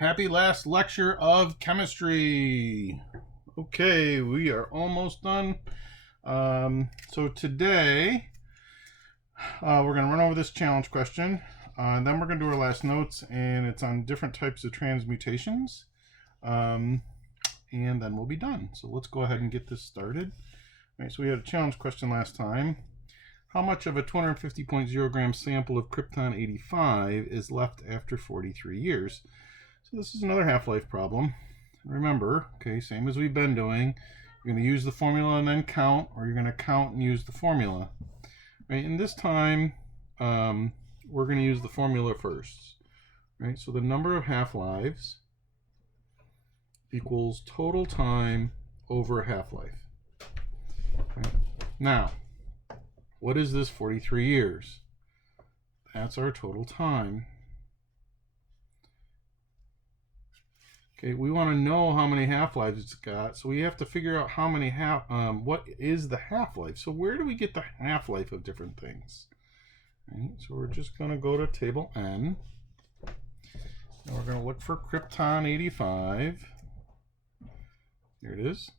Happy last lecture of chemistry. Okay, we are almost done. So today we're going to run over this challenge question. And then we're going to do our last notes, and it's on different types of transmutations. And then we'll be done. So let's go ahead and get this started. All right, so we had a challenge question last time. How much of a 250.0 gram sample of krypton 85 is left after 43 years? So this is another half-life problem. Remember, okay, same as we've been doing, you're going to use the formula and then count, or you're going to count and use the formula. Right, and this time, we're going to use the formula first. Right, so the number of half-lives equals total time over half-life. Okay. Now, what is this 43 years? That's our total time. Okay, we want to know how many half-lives it's got, so we have to figure out how many what is the half-life. So where do we get the half-life of different things? Right, so we're just going to go to table N, and we're going to look for krypton 85. Here it is.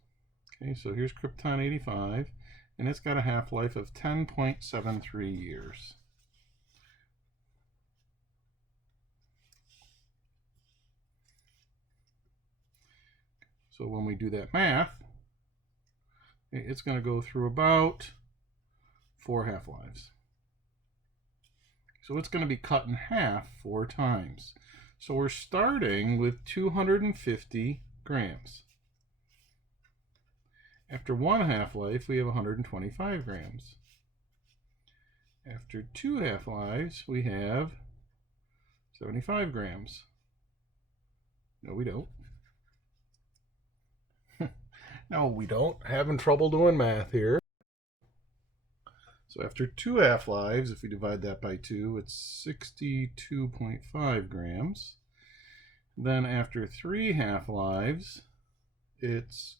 Okay, so here's krypton 85, and it's got a half-life of 10.73 years. So when we do that math, it's going to go through about 4 half-lives. So it's going to be cut in half 4 times. So we're starting with 250 grams. After 1 half-life, we have 125 grams. After 2 half-lives, we have 75 grams. No, we don't. No, we don't. Having trouble doing math here. So after 2 half-lives, if we divide that by 2, it's 62.5 grams. Then after 3 half-lives, it's,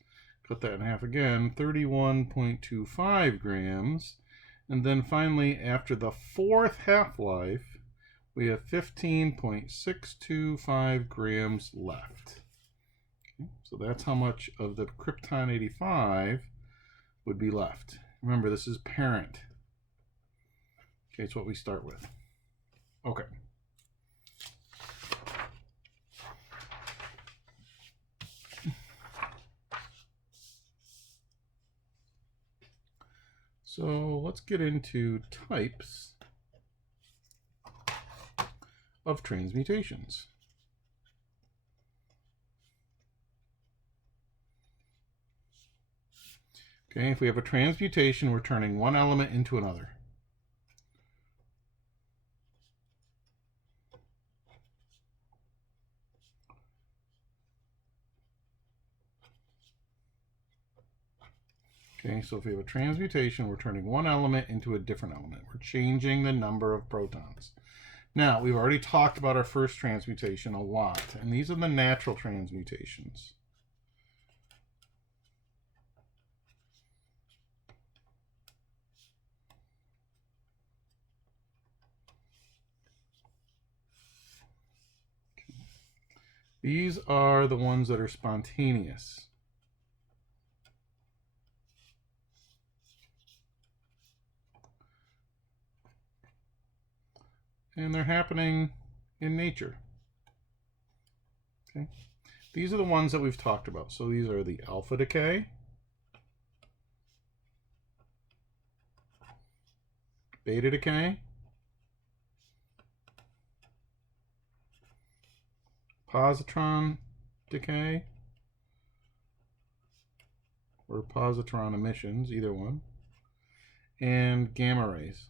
cut that in half again, 31.25 grams. And then finally, after the 4th half-life, we have 15.625 grams left. So that's how much of the krypton 85 would be left. Remember, this is parent. Okay, it's what we start with. Okay. So let's get into types of transmutations. Okay, if we have a transmutation, we're turning one element into another. Okay, so if we have a transmutation, we're turning one element into a different element. We're changing the number of protons. Now, we've already talked about our first transmutation a lot, and these are the natural transmutations. These are the ones that are spontaneous. And they're happening in nature. Okay. These are the ones that we've talked about. So these are the alpha decay, beta decay, positron decay, or positron emissions, either one, and gamma rays.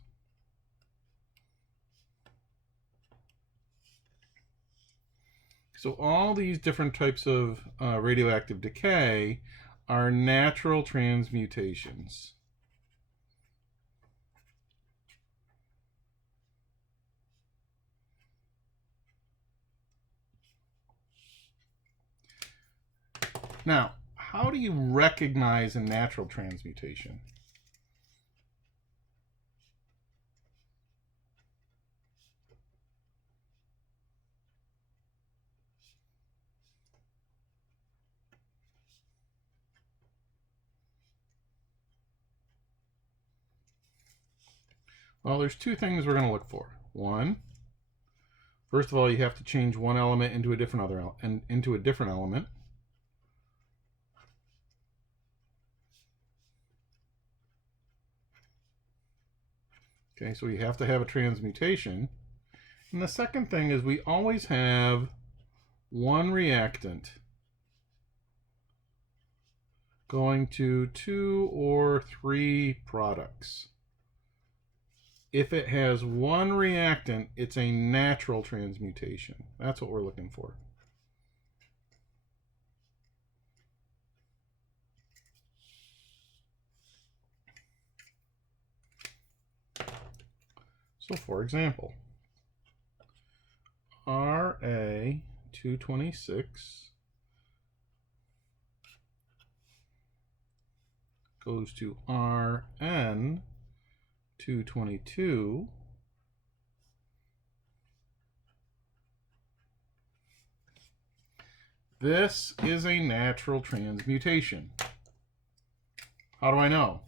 So all these different types of radioactive decay are natural transmutations. Now, how do you recognize a natural transmutation? Well, there's two things we're going to look for. One, first of all, you have to change one element into a different element. Okay, so we have to have a transmutation. And the second thing is we always have one reactant going to 2 or 3 products. If it has one reactant, it's a natural transmutation. That's what we're looking for. So for example, Ra226 goes to Rn222. This is a natural transmutation. How do I know?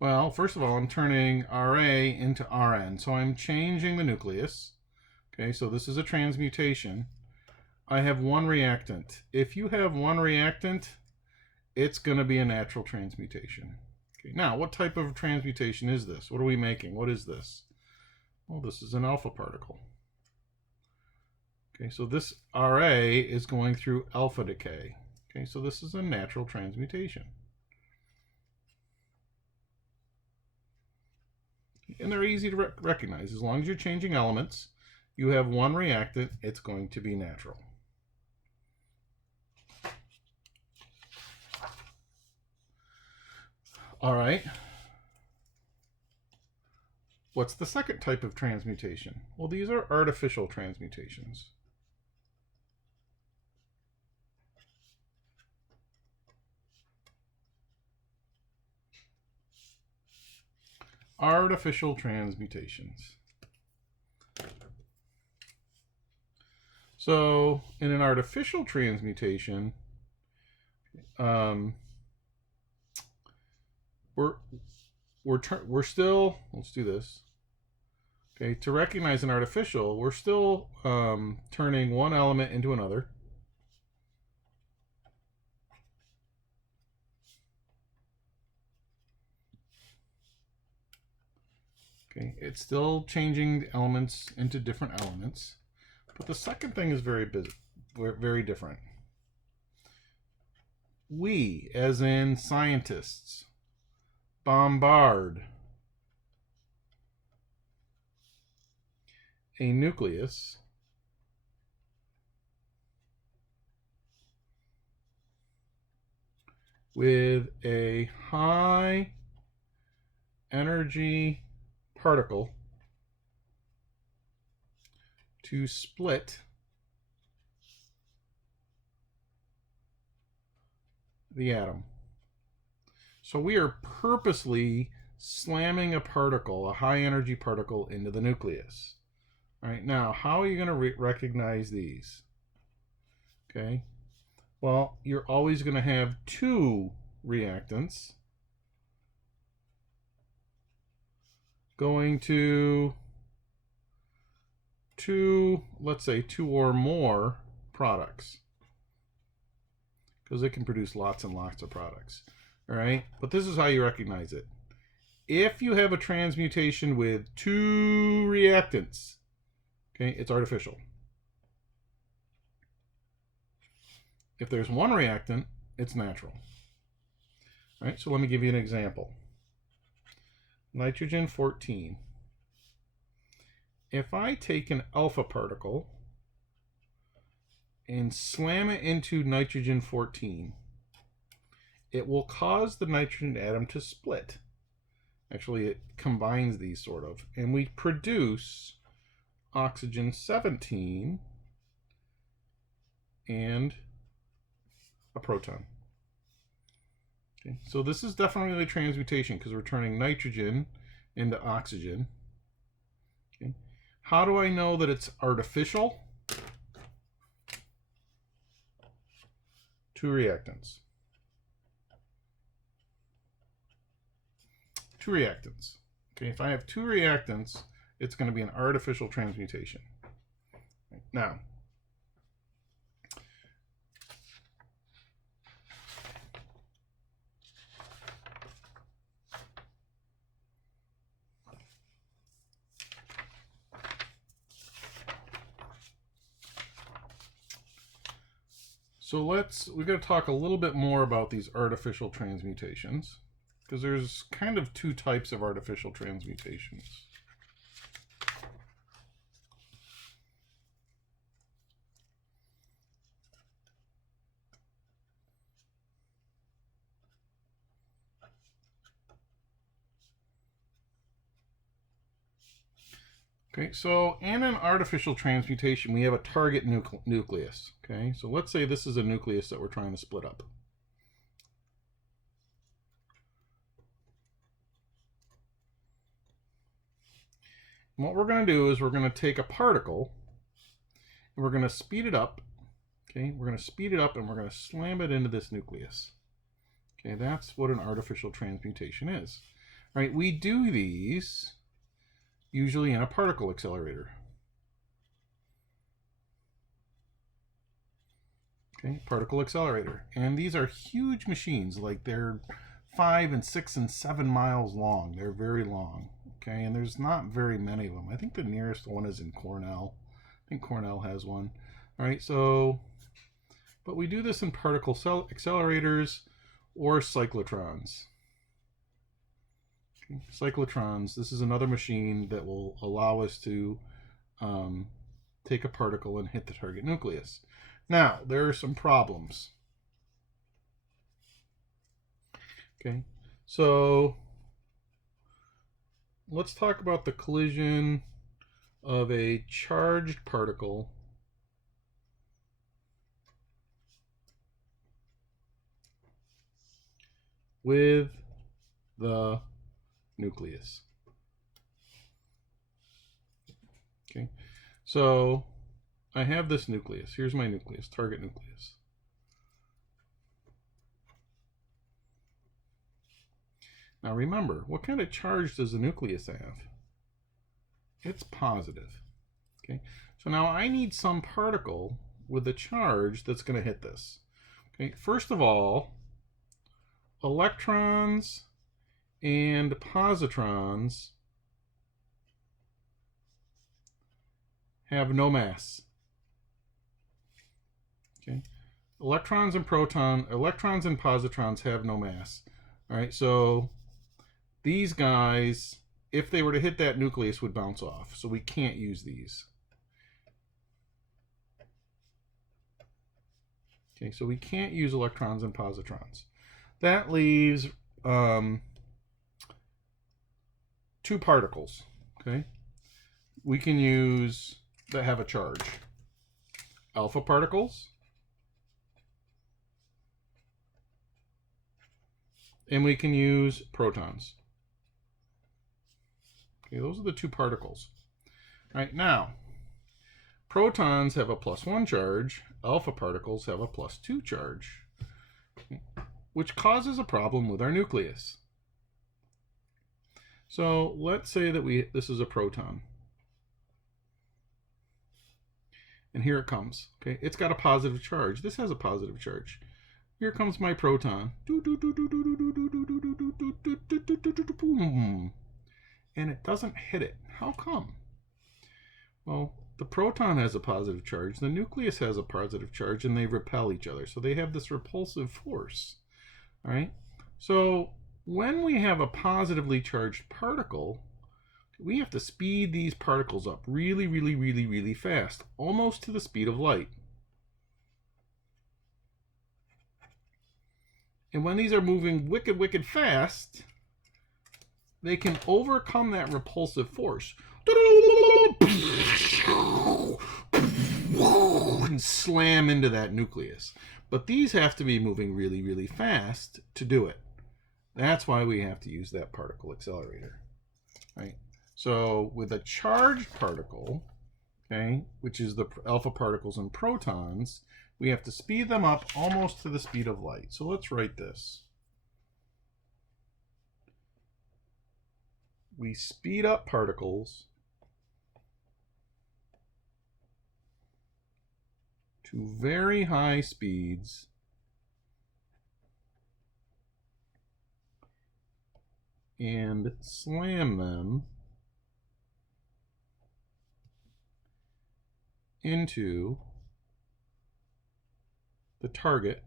Well, first of all, I'm turning Ra into Rn, so I'm changing the nucleus. Okay, so this is a transmutation. I have one reactant. If you have one reactant, it's going to be a natural transmutation. Okay, now, what type of transmutation is this? What are we making? What is this? Well, this is an alpha particle. Okay, so this Ra is going through alpha decay. Okay, so this is a natural transmutation. And they're easy to recognize. As long as you're changing elements, you have one reactant, it's going to be natural. All right. What's the second type of transmutation? Well, these are artificial transmutations. Artificial transmutations. So, in an artificial transmutation, we're still, let's do this. Okay, to recognize an artificial, we're still turning one element into another. Okay, it's still changing the elements into different elements. But the second thing is very different. We, as in scientists, bombard a nucleus with a high energy particle to split the atom. So we are purposely slamming a particle, a high energy particle, into the nucleus. All right, now how are you going to recognize these? Okay, well, you're always going to have two reactants going to let's say two or more products, because it can produce lots and lots of products. All right, but this is how you recognize it. If you have a transmutation with two reactants, okay, it's artificial. If there's one reactant, it's natural. All right, so let me give you an example. Nitrogen 14. If I take an alpha particle and slam it into nitrogen 14, it will cause the nitrogen atom to split. Actually, it combines these sort of, and we produce oxygen 17 and a proton. Okay, so this is definitely a transmutation because we're turning nitrogen into oxygen. Okay, how do I know that it's artificial? Two reactants. Okay, if I have two reactants, it's going to be an artificial transmutation. Now, so we're going to talk a little bit more about these artificial transmutations, because there's kind of two types of artificial transmutations. Okay, so in an artificial transmutation, we have a target nucleus. Okay, so let's say this is a nucleus that we're trying to split up. And what we're going to do is we're going to take a particle and we're going to speed it up. Okay, we're going to speed it up and we're going to slam it into this nucleus. Okay, that's what an artificial transmutation is. All right, we do these usually in a particle accelerator. Okay, particle accelerator. And these are huge machines, like they're 5 and 6 and 7 miles long. They're very long. Okay, and there's not very many of them. I think the nearest one is in Cornell. I think Cornell has one. All right, so, but we do this in particle accelerators or cyclotrons. Cyclotrons, this is another machine that will allow us to take a particle and hit the target nucleus. Now, there are some problems. Okay, so let's talk about the collision of a charged particle with the nucleus. Okay, so I have this nucleus. Here's my nucleus, target nucleus. Now remember, what kind of charge does the nucleus have? It's positive. Okay, so now I need some particle with a charge that's going to hit this. Okay, first of all, electrons and positrons have no mass. Okay, electrons and positrons have no mass. All right, so these guys, if they were to hit that nucleus, would bounce off. So we can't use these. Okay, so we can't use electrons and positrons. That leaves two particles. Okay, we can use that have a charge. Alpha particles and we can use protons. Okay, those are the two particles. All right, now protons have a +1 charge, alpha particles have a +2 charge, which causes a problem with our nucleus. So let's say that this is a proton. And here it comes. Okay, it's got a positive charge. This has a positive charge. Here comes my proton. And it doesn't hit it. How come? Well, the proton has a positive charge, the nucleus has a positive charge, and they repel each other. So they have this repulsive force. All right? So when we have a positively charged particle, we have to speed these particles up really, really, really, really fast, almost to the speed of light. And when these are moving wicked, wicked fast, they can overcome that repulsive force and slam into that nucleus. But these have to be moving really, really fast to do it. That's why we have to use that particle accelerator. Right? So with a charged particle, okay, which is the alpha particles and protons, we have to speed them up almost to the speed of light. So let's write this. we speed up particles to very high speeds and slam them into the target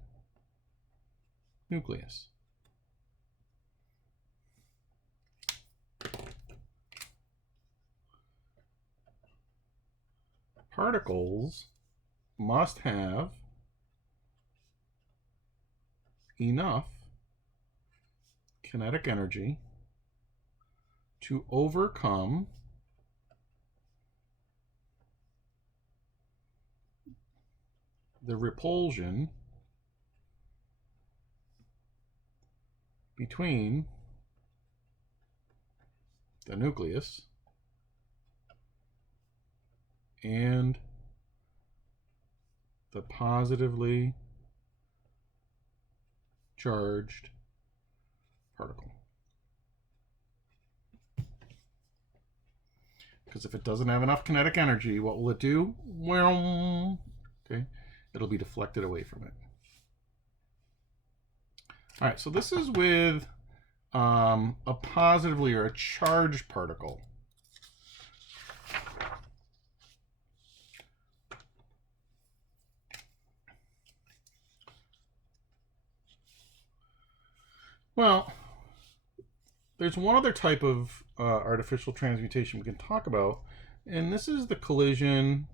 nucleus. Particles must have enough kinetic energy to overcome the repulsion between the nucleus and the positively charged particle. Because if it doesn't have enough kinetic energy, what will it do? Well, okay, it'll be deflected away from it. All right, so this is with a positively or a charged particle. Well, there's one other type of artificial transmutation we can talk about, and this is the collision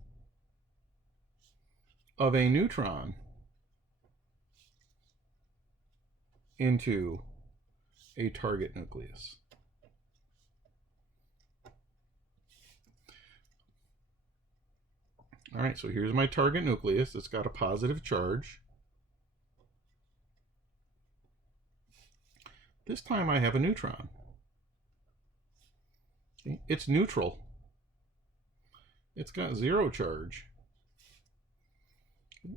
of a neutron into a target nucleus. All right, so here's my target nucleus. It's got a positive charge. This time I have a neutron. Okay, it's neutral. It's got zero charge.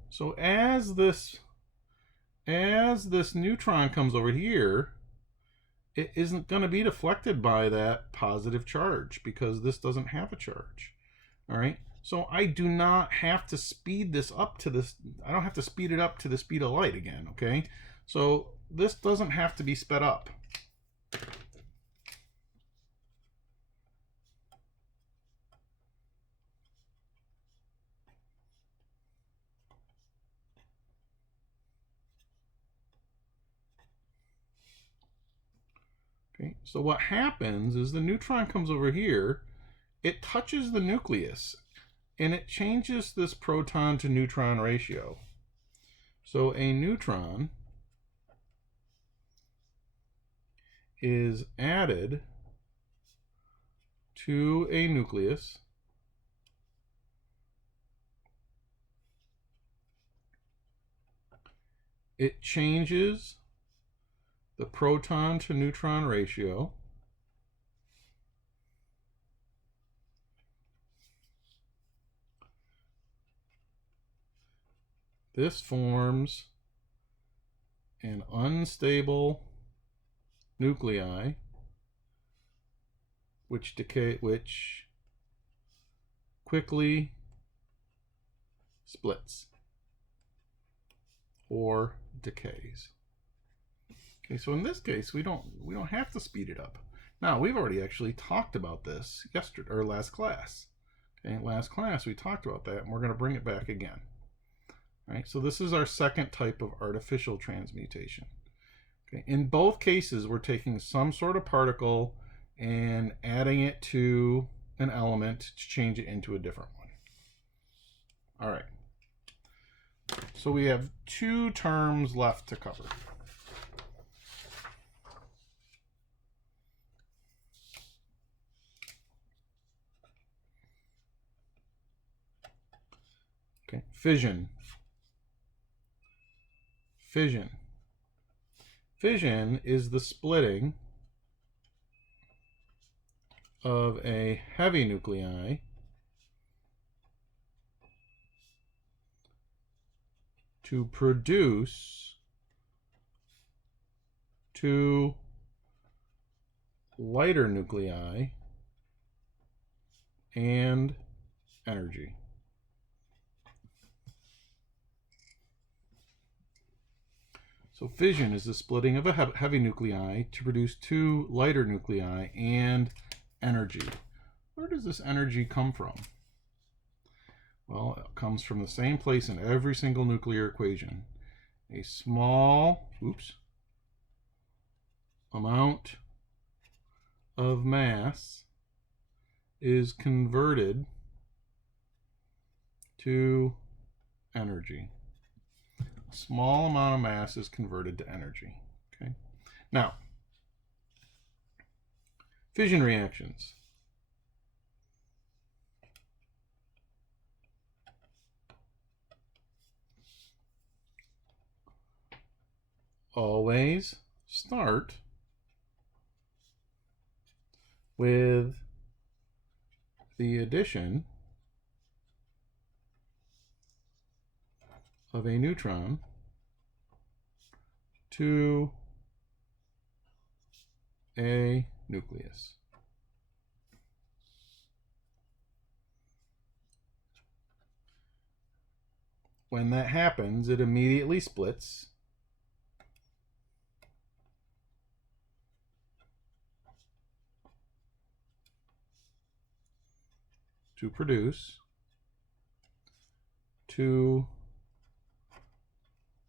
So as this neutron comes over here, it isn't going to be deflected by that positive charge because this doesn't have a charge. All right. So I do not have to speed this up to this. I don't have to speed it up to the speed of light again. Okay. So this doesn't have to be sped up. Okay. So what happens is the neutron comes over here. It touches the nucleus and it changes this proton to neutron ratio. So a neutron is added to a nucleus it changes the proton to neutron ratio. This forms an unstable nuclei which quickly splits or decays. Okay, so in this case we don't have to speed it up. Now we've already actually talked about this yesterday or last class. Okay, last class we talked about that and we're going to bring it back again. All right, so this is our second type of artificial transmutation. Okay, in both cases we're taking some sort of particle and adding it to an element to change it into a different one. All right. So we have two terms left to cover. Okay, fission. Fission. Fission is the splitting of a heavy nuclei to produce two lighter nuclei and energy. So fission is the splitting of a heavy nuclei to produce two lighter nuclei and energy. Where does this energy come from? Well, it comes from the same place in every single nuclear equation. A small, amount of mass is converted to energy. A small amount of mass is converted to energy. Okay. Now, fission reactions. Always start with the addition of a neutron to a nucleus. When that happens, it immediately splits to produce two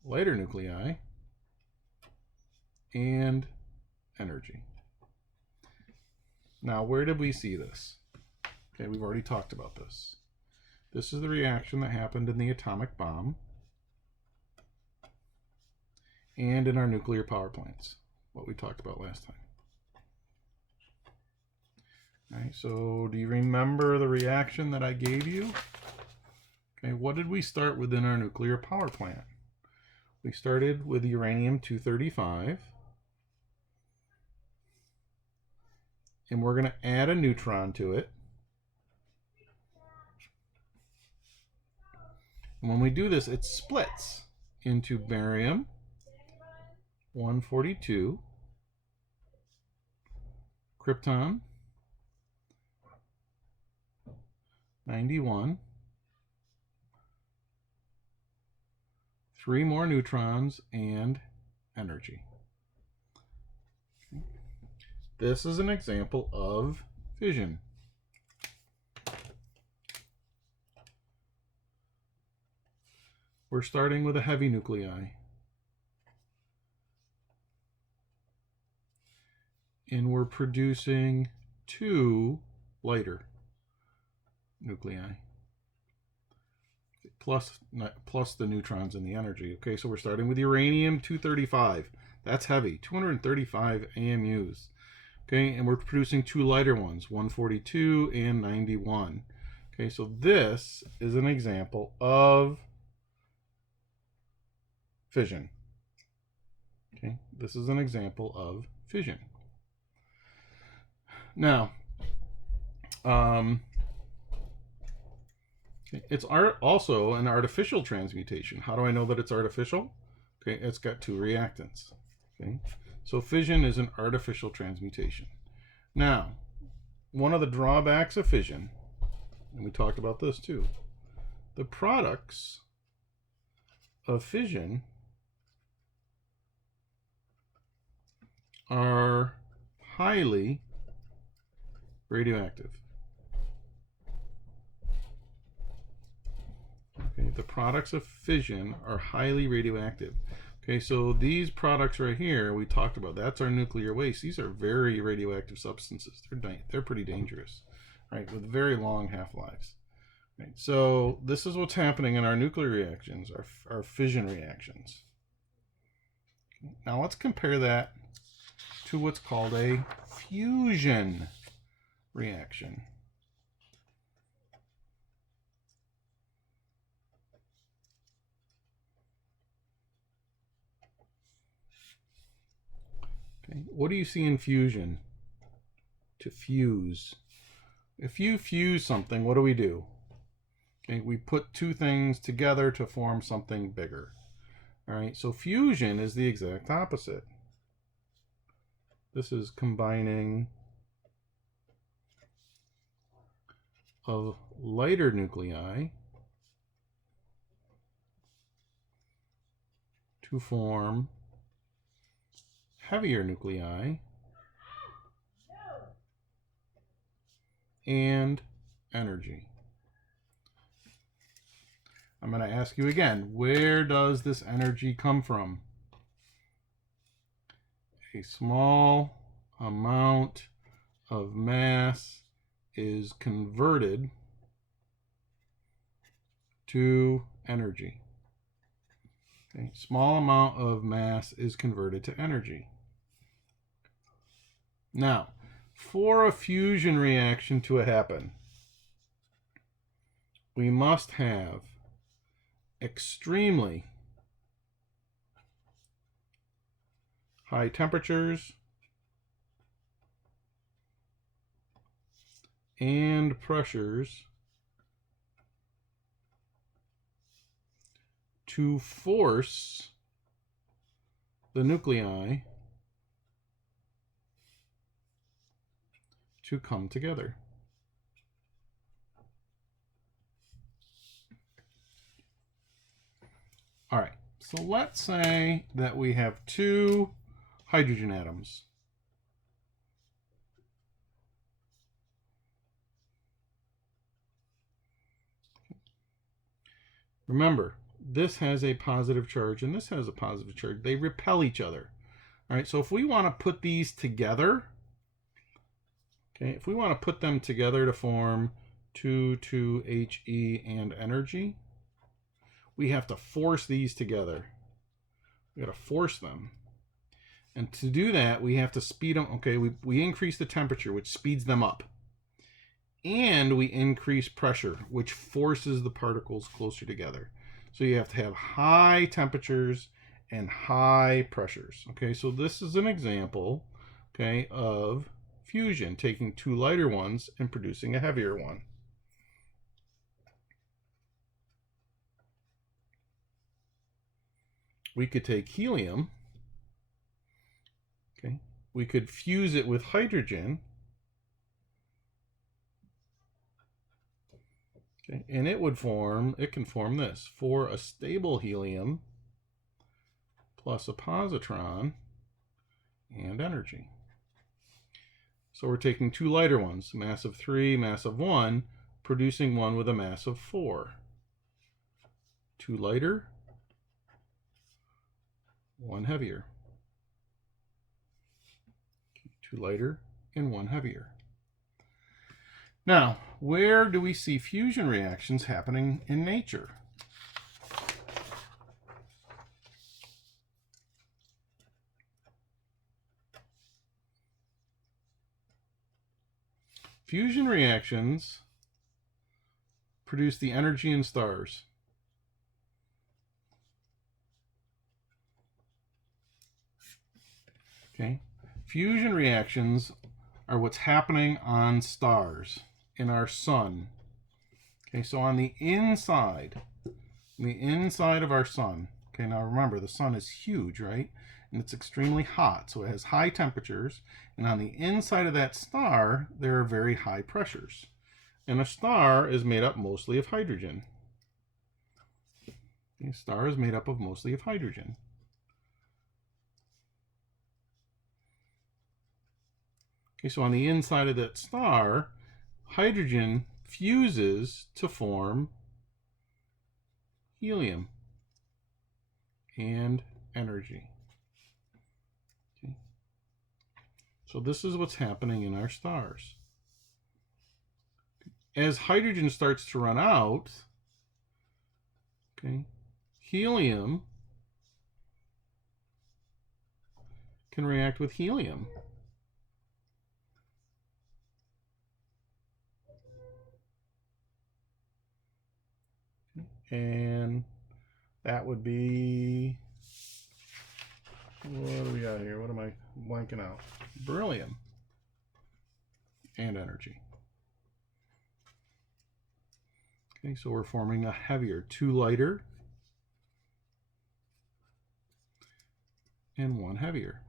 lighter nuclei and energy. Now, where did we see this? Okay, we've already talked about this. This is the reaction that happened in the atomic bomb and in our nuclear power plants, what we talked about last time. All right, so do you remember the reaction that I gave you? Okay, what did we start with in our nuclear power plant? We started with uranium-235, and we're going to add a neutron to it. And when we do this, it splits into barium-142, krypton-91, 3 more neutrons, and energy. This is an example of fission. We're starting with a heavy nuclei. And we're producing 2 lighter nuclei. Plus the neutrons and the energy. Okay, so we're starting with uranium-235. That's heavy, 235 AMUs. Okay, and we're producing 2 lighter ones, 142 and 91. Okay, so this is an example of fission. Okay, this is an example of fission. Now, it's also an artificial transmutation. How do I know that it's artificial? Okay, it's got 2 reactants. Okay, so fission is an artificial transmutation. Now, one of the drawbacks of fission, and we talked about this too, the products of fission are highly radioactive. Okay, the products of fission are highly radioactive. Okay, so these products right here we talked about, that's our nuclear waste. These are very radioactive substances. They're pretty dangerous, right, with very long half-lives. Right, so this is what's happening in our nuclear reactions, our fission reactions. Now let's compare that to what's called a fusion reaction. Okay, what do you see in fusion? To fuse. If you fuse something, what do? Okay, we put 2 things together to form something bigger. All right, so fusion is the exact opposite. This is combining of lighter nuclei to form heavier nuclei and energy. I'm going to ask you again, where does this energy come from? A small amount of mass is converted to energy. Okay. Small amount of mass is converted to energy. Now, for a fusion reaction to happen, we must have extremely high temperatures and pressures to force the nuclei to come together. All right, so let's say that we have two hydrogen atoms. Remember, this has a positive charge and this has a positive charge. They repel each other. All right, so if we want to put these together, okay, if we want to put them together to form 2,2-He and energy, we have to force these together. We got to force them. And to do that, we have to speed them. Okay, we increase the temperature, which speeds them up. And we increase pressure, which forces the particles closer together. So you have to have high temperatures and high pressures. Okay, so this is an example, okay, of fusion, taking two lighter ones and producing a heavier one. We could take helium, okay, we could fuse it with hydrogen, okay, and it can form this, for a stable helium plus a positron and energy. So we're taking two lighter ones, mass of 3, mass of 1, producing one with a mass of 4. Two lighter, one heavier. Two lighter and one heavier. Now, where do we see fusion reactions happening in nature? Fusion reactions produce the energy in stars. Okay, fusion reactions are what's happening on stars in our sun. Okay, so on the inside of our sun. Okay, now remember, the sun is huge, right? And it's extremely hot, so it has high temperatures. And on the inside of that star, there are very high pressures. And a star is made up mostly of hydrogen. A star is made up of mostly of hydrogen. Okay, so on the inside of that star, hydrogen fuses to form helium and energy. Okay. So this is what's happening in our stars. As hydrogen starts to run out, okay, helium can react with helium. And that would be, what do we got here? What am I blanking out? Beryllium and energy. Okay, so we're forming a heavier, two lighter and one heavier.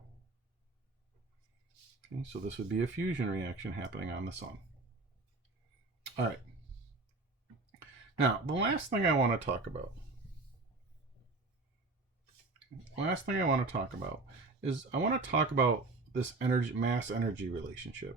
Okay, so this would be a fusion reaction happening on the sun. All right. Now, the last thing I want to talk about. Is I want to talk about this energy mass energy relationship.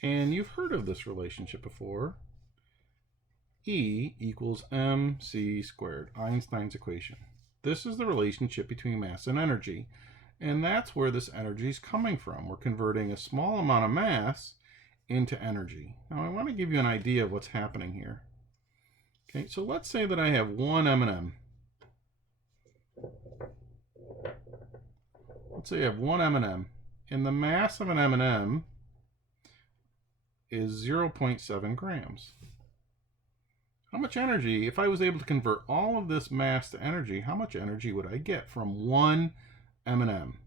And you've heard of this relationship before. E equals mc squared, Einstein's equation. This is the relationship between mass and energy, and that's where this energy is coming from. We're converting a small amount of mass into energy. Now I want to give you an idea of what's happening here. Okay, so let's say that I have one M&M. Let's say I have one M&M, and the mass of an M&M is 0.7 grams. How much energy, if I was able to convert all of this mass to energy, how much energy would I get from one M&M?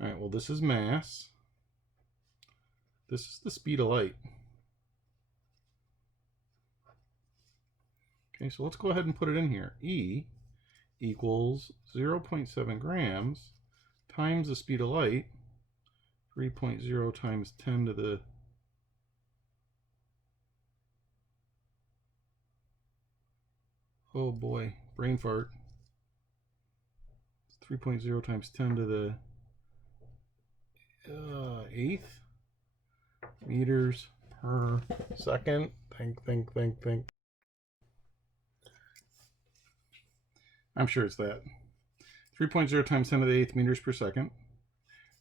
All right, well, this is mass. This is the speed of light. Okay, so let's go ahead and put it in here. E equals 0.7 grams times the speed of light, 3.0 times 10 to the oh boy, brain fart. 3.0 times 10 to the 8th meters per second. Think. I'm sure it's that. 3.0 times 10 to the 8th meters per second.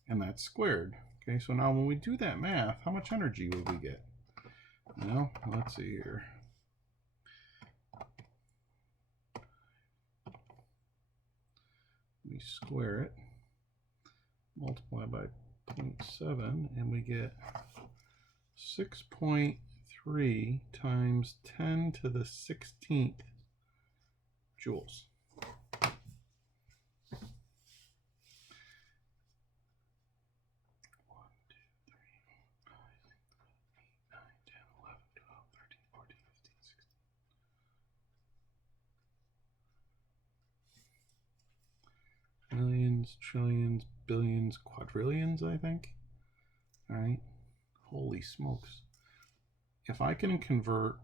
And that's squared. Okay, so now when we do that math, how much energy would we get? Well, let's see here. We square it, multiply by 0.7, and we get 6.3 times 10 to the 16th joules. Millions, trillions, billions, quadrillions, I think. All right. Holy smokes. If I can convert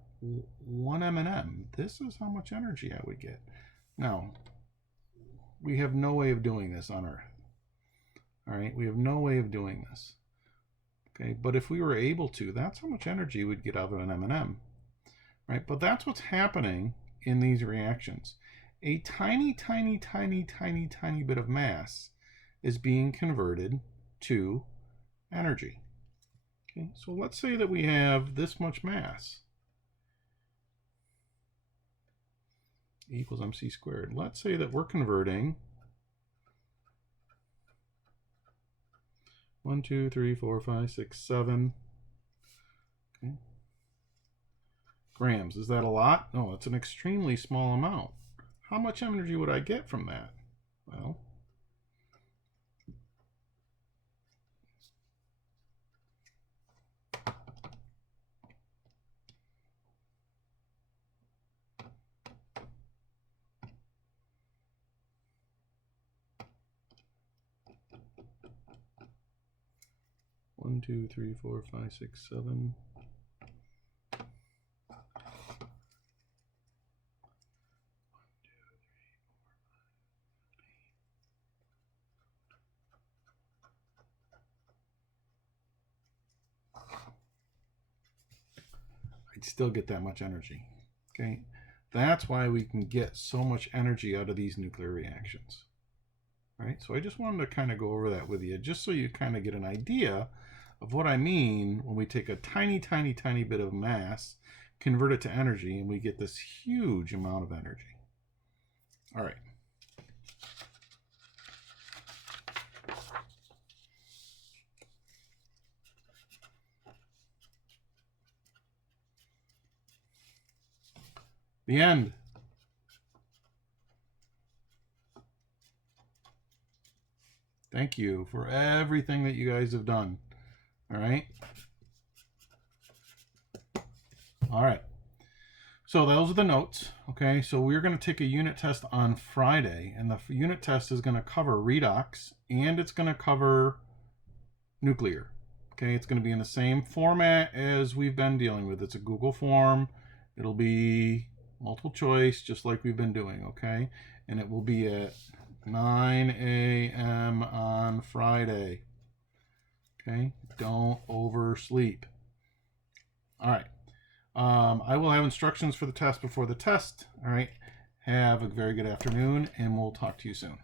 one M&M, this is how much energy I would get. Now, we have no way of doing this on Earth. All right. We have no way of doing this. Okay. But if we were able to, that's how much energy we'd get out of an M&M. Right. But that's what's happening in these reactions. A tiny bit of mass is being converted to energy. Okay, so let's say that we have this much mass. E equals mc squared. Let's say that we're converting 1, 2, 3, 4, 5, 6, 7 grams. Is that a lot? No, it's an extremely small amount. How much energy would I get from that? Well, one, 2, 3, 4, 5, 6, 7. I'd still get that much energy. Okay, that's why we can get so much energy out of these nuclear reactions. Right, so I just wanted to kind of go over that with you, just so you kind of get an idea of what I mean when we take a tiny bit of mass, convert it to energy, and we get this huge amount of energy. All right. The end. Thank you for everything that you guys have done. All right. All right. So those are the notes. Okay. So we're going to take a unit test on Friday, and the unit test is going to cover redox and it's going to cover nuclear. Okay. It's going to be in the same format as we've been dealing with. It's a Google form. It'll be multiple choice, just like we've been doing. Okay. And it will be at 9 a.m. on Friday. Okay. Don't oversleep. All right. I will have instructions for the test before the test. All right. Have a very good afternoon, and we'll talk to you soon.